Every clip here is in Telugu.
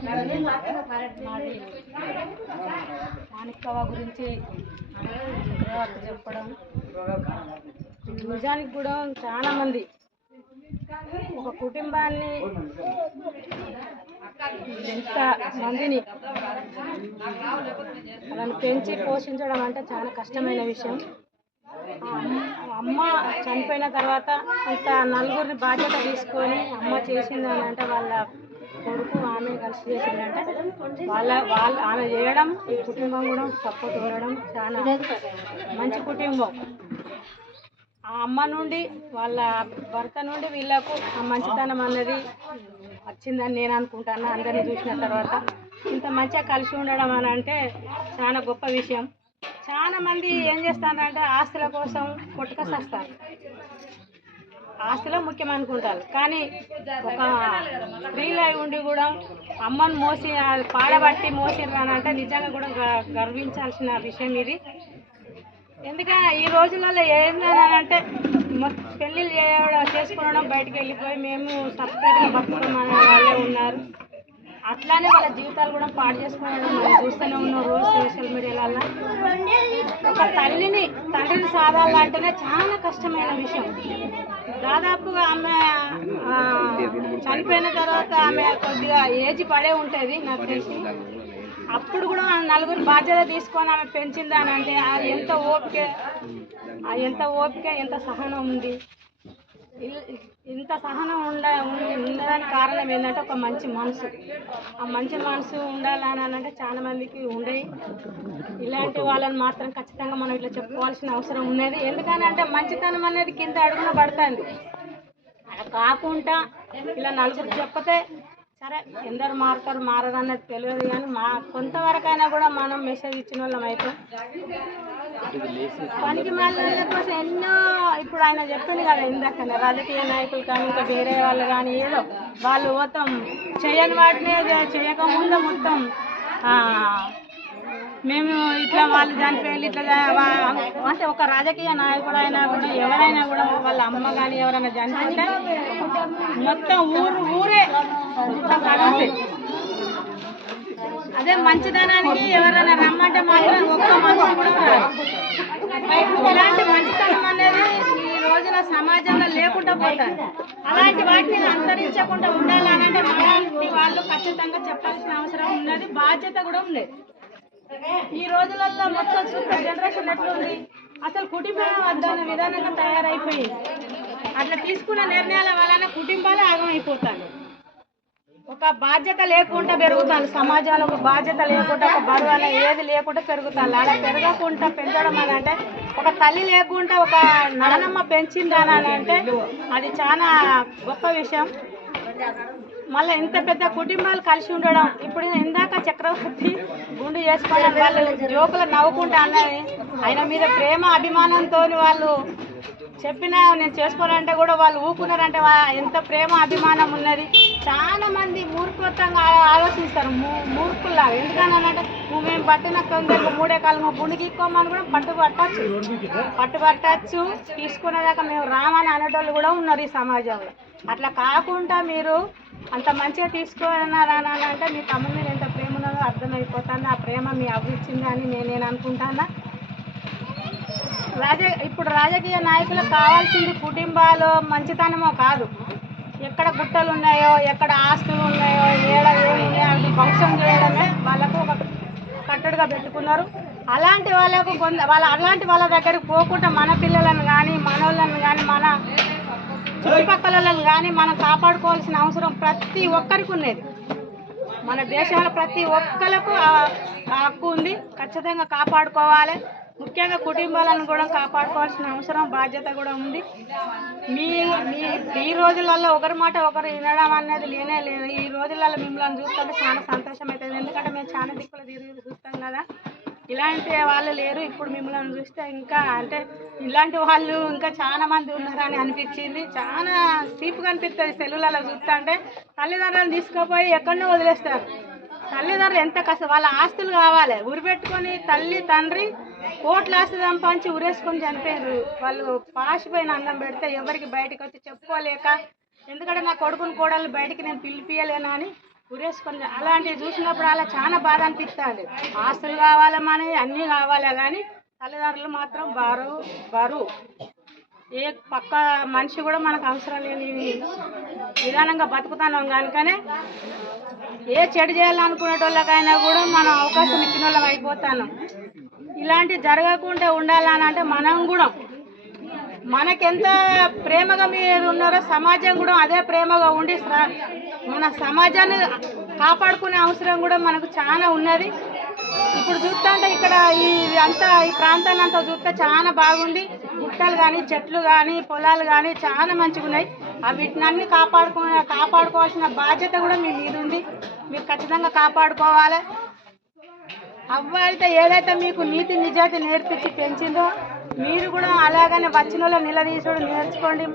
మాది మాణిక్కవ గురించి తర్వాత చెప్పడం. నిజానికి కూడా చాలా మంది ఒక కుటుంబాన్ని ఎంత మందిని వాళ్ళని పెంచి పోషించడం అంటే చాలా కష్టమైన విషయం. అమ్మ- చనిపోయిన తర్వాత ఇంత నలుగురిని బాధ్యత తీసుకొని అమ్మ చేసింది అని అంటే వాళ్ళ కొడుకు కలిసి చేసిందంటే వాళ్ళ వాళ్ళ ఆమె చేయడం ఈ కుటుంబం కూడా సపోర్ట్ ఉండడం చాలా మంచి కుటుంబం. ఆ అమ్మ నుండి వాళ్ళ భర్త నుండి వీళ్ళకు ఆ మంచితనం అన్నది వచ్చిందని నేను అనుకుంటాను. అందరిని చూసిన తర్వాత ఇంత మంచిగా కలిసి ఉండడం అని అంటే చాలా గొప్ప విషయం. చాలా మంది ఏం చేస్తారంటే ఆస్తుల కోసం కొట్టుకొస్తారు ఆస్తిలో ముఖ్యం అనుకుంటారు కానీ ఒక స్త్రీలై ఉండి కూడా అమ్మను మోసి పాడబట్టి మోసిర్రు అని అంటే నిజంగా కూడా గ- గర్వించాల్సిన విషయం ఇది. ఎందుకంటే ఈ రోజులలో ఏందని అంటే మొత్తం పెళ్ళిళ్ళు చేయడం చేసుకోవడం బయటకు వెళ్ళిపోయి మేము సపరేట్గా బతుకుతామనే వాళ్ళే ఉన్నారు. అట్లానే వాళ్ళ జీవితాలు కూడా పాడు చేసుకోవడం మనం చూస్తూనే ఉన్నాం రోజు. ఒక తల్లిని తండ్రిని సాధాలంటేనే చాలా కష్టమైన విషయం. దాదాపుగా ఆమె చనిపోయిన తర్వాత ఆమె కొద్దిగా ఏజ్ పడే ఉంటుంది నాకు తెలిసి. అప్పుడు కూడా నలుగురు బాధ్యత తీసుకొని ఆమె పెంచిందానంటే ఎంత ఓపిక ఎంత ఓపిక ఎంత సహనం ఉంది. ఇంత సహనం ఉండ ఉండడానికి కారణం ఏంటంటే ఒక మంచి మనసు. ఆ మంచి మనసు ఉండాలని అంటే చాలా మందికి ఉండేవి ఇలాంటి వాళ్ళని మాత్రం ఖచ్చితంగా మనం ఇట్లా చెప్పుకోవాల్సిన అవసరం ఉన్నది. ఎందుకనంటే మంచితనం అనేది కింద అడుగున పడుతుంది. అలా కాకుండా ఇలా నలుగురు చెప్పితే సరే ఎందరు మారుతారు మారరు అన్నది తెలియదు కానీ మా కొంతవరకైనా కూడా మనం మెసేజ్ ఇచ్చిన వాళ్ళం అయితే. పనికి మళ్ళీ కోసం ఎన్నో ఇప్పుడు ఆయన చెప్పింది కదా ఇందాక రాజకీయ నాయకులు కానీ ఇంకా వేరే వాళ్ళు కానీ ఏదో వాళ్ళు మొత్తం చేయని వాటిని చేయకముందు మొత్తం మేము ఇట్లా వాళ్ళు చనిపోయి ఇట్లా అంటే ఒక రాజకీయ నాయకుడు అయినా కూడా ఎవరైనా కూడా వాళ్ళ అమ్మ కానీ ఎవరైనా చనిపోతే మొత్తం ఊరు ఊరే. అదే మంచిదనానికి ఎవరైనా రమ్మంటే మాత్రం ఒక్క మనిషి కూడా ఇలాంటి మంచితనం రోజున సమాజంలో లేకుండా పోతారు. అలాంటి వాటిని అంతరించకుండా ఉండాలనంటే వాళ్ళు ఖచ్చితంగా చెప్పాల్సిన అవసరం ఉన్నది బాధ్యత కూడా ఉంది. ఈ రోజులలో మొత్తం సూపర్ జనరేషన్ ఎట్లుంది? అసలు కుటుంబం వద్దన్న విధానంగా తయారైపోయింది. అట్లా తీసుకున్న నిర్ణయాల వలన కుటుంబాలు ఆగమైపోతాయి. ఒక బాధ్యత లేకుండా పెరుగుతాను సమాజంలో ఒక బాధ్యత లేకుండా ఒక బరువు అనే ఏది లేకుండా పెరుగుతాను అలా పెరగకుండా పెంచడం అని అంటే ఒక తల్లి లేకుండా ఒక నానమ్మ పెంచిందని అని అంటే అది చాలా గొప్ప విషయం. మళ్ళీ ఇంత పెద్ద కుటుంబాలు కలిసి ఉండడం ఇప్పుడు ఇందాక చక్రవర్తి గుండు చేసుకోవడం వాళ్ళు జోకులు నవ్వుకుంటా అన్నది ఆయన మీద ప్రేమ అభిమానంతో వాళ్ళు చెప్పినా నేను చేసుకోనంటే కూడా వాళ్ళు ఊపుకున్నారంటే వా- ఎంత ప్రేమ అభిమానం ఉన్నది. చాలా మంది మూర్ఖత్వంగా ఆలోచిస్తారు. మూ- మూర్ఖుల్లాగా. ఎందుకనంటే నువ్వు మేము పట్టిన తొందరగా మూడే కాలం నువ్వు కూడా పట్టు పట్టచ్చు. పట్టు పట్టచ్చు. తీసుకునేదాకా మేము రామని అనేటోళ్ళు కూడా ఉన్నారు ఈ సమాజంలో. అట్లా కాకుండా మీరు అంత మంచిగా తీసుకున్నారని అంటే మీ తమ్ముడి మీద ఎంత ప్రేమ ఉన్నదో అర్థమైపోతుంది. ఆ ప్రేమ మీ అవ్విచ్చింది నేను నేను అనుకుంటానా రాజ ఇప్పుడు రాజకీయ నాయకులకు కావాల్సింది కుటుంబాలు మంచితనమో కాదు. ఎక్కడ గుట్టలు ఉన్నాయో ఎక్కడ ఆస్తులు ఉన్నాయో ఏడ ఏమి భవిష్యం చేయడమే వాళ్ళకు ఒక కట్టడిగా పెట్టుకున్నారు. అలాంటి వాళ్ళకు కొంత వాళ్ళ అలాంటి వాళ్ళ దగ్గరికి పోకుండా మన పిల్లలను కానీ మనోళ్ళని కానీ మన చుట్టుపక్కలను కానీ మనం కాపాడుకోవాల్సిన అవసరం ప్రతి ఒక్కరికి ఉన్నది మన దేశంలో ప్రతి ఒక్కరికి హక్కు ఉంది. ఖచ్చితంగా కాపాడుకోవాలి. ముఖ్యంగా కుటుంబాలను కూడా కాపాడుకోవాల్సిన అవసరం బాధ్యత కూడా ఉంది. మీ మీ ఈ రోజులలో ఒకరి మాట ఒకరు వినడం అనేది లేనే లేదు. ఈ రోజులలో మిమ్మల్ని చూస్తుంటే చాలా సంతోషం అవుతుంది ఎందుకంటే మేము చాలా దిక్కులు తిరిగి చూస్తాం కదా. ఇలాంటి వాళ్ళు లేరు. ఇప్పుడు మిమ్మల్ని చూస్తే ఇంకా అంటే ఇలాంటి వాళ్ళు ఇంకా చాలా మంది ఉన్నారని అనిపించింది. చాలా చీప్గా అనిపిస్తుంది సెల్లులలో చూస్తా అంటే తల్లిదండ్రులను తీసుకుపోయి ఎక్కడో వదిలేస్తారు. తల్లిదండ్రులు ఎంత కష్టం. వాళ్ళ ఆస్తులు కావాలి. ఉరిపెట్టుకొని తల్లి తండ్రి కోట్ల ఆస్తి సంపాదించి ఉరేసుకొని చనిపోయారు. వాళ్ళు పాసిపోయిన అన్నం పెడితే ఎవరికి బయటకు వచ్చి చెప్పుకోలేక ఎందుకంటే నా కొడుకుని కోడలు బయటికి నేను పిలిపియలేనా అని ఉరేసుకొని అలాంటివి చూసినప్పుడు అలా చాలా బాధ అనిపిస్తుంది ఆస్తులు కావాలమని అన్నీ కావాలి కానీ తల్లిదండ్రులు మాత్రం బరువు బరువు ఏ పక్క మనిషి కూడా మనకు అవసరం లేని విధానంగా బతుకుతాను కనుకనే ఏ చెడు చేయాలనుకునేటోళ్ళకైనా కూడా మనం అవకాశం ఇచ్చిన వాళ్ళం అయిపోతాను ఇలాంటివి జరగకుండా ఉండాలని అంటే మనం కూడా మనకెంత ప్రేమగా మీరు ఉన్నారో సమాజం కూడా అదే ప్రేమగా ఉండి మన సమాజాన్ని కాపాడుకునే అవసరం కూడా మనకు చాలా ఉన్నది. ఇప్పుడు చూస్తుంటే ఇక్కడ ఈ అంతా ఈ ప్రాంతాన్ని అంతా చూస్తే చాలా బాగుంది. గుట్టలు కానీ చెట్లు కానీ పొలాలు కానీ చాలా మంచిగా ఉన్నాయి. ఆ వీటిని అన్ని కాపాడుకో కాపాడుకోవాల్సిన బాధ్యత కూడా మీ మీద ఉంది. మీరు ఖచ్చితంగా కాపాడుకోవాలి. అవ్వ అయితే ఏదైతే మీకు నీతి నిజాయితీ నేర్పించి పెంచిందో మీరు కూడా అలాగనే వచ్చిన వాళ్ళు నిలదీసుడు నేర్చుకోండి.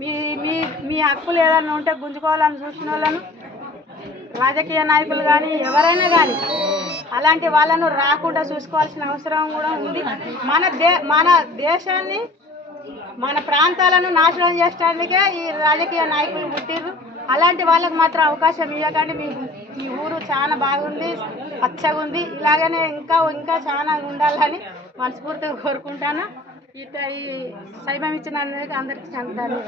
మీ మీ మీ హక్కులు ఏదైనా ఉంటే గుంజుకోవాలని చూసిన వాళ్ళను రాజకీయ నాయకులు కానీ ఎవరైనా కానీ అలాంటి వాళ్ళను రాకుండా చూసుకోవాల్సిన అవసరం కూడా ఉంది. మన దే మన దేశాన్ని మన ప్రాంతాలను నాశనం చేయడానికే ఈ రాజకీయ నాయకులు పుట్టిర్రు. అలాంటి వాళ్ళకి మాత్రం అవకాశం ఇవ్వకండి. మీ మీ ఊరు చాలా బాగుంది పచ్చగా ఉంది ఇలాగనే ఇంకా ఇంకా చాలా ఉండాలని మనస్ఫూర్తిగా కోరుకుంటాను. ఇట ఈ సైబం ఇచ్చిన అందరికీ చాలా